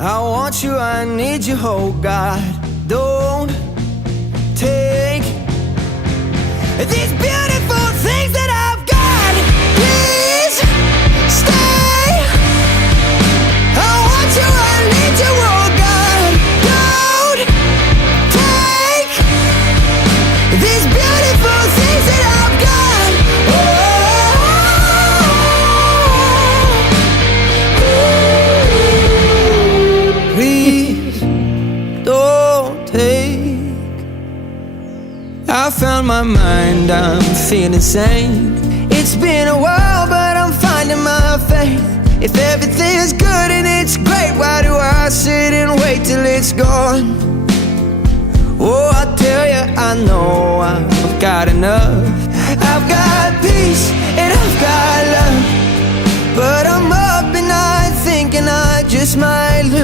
I want you, I need you, oh God. Don't take these beautiful things that I've got. Please stay. I want you, I need you, oh God. Don't take these beautiful things that I've got. Please don't take. I found my mind, I'm feeling sane. It's been a while, but I'm finding my faith. If everything's good and it's great, why do I sit and wait till it's gone? Oh, I tell you, I know I've got enough. I've got peace and I've got love, but I'm up at night thinking I just might lose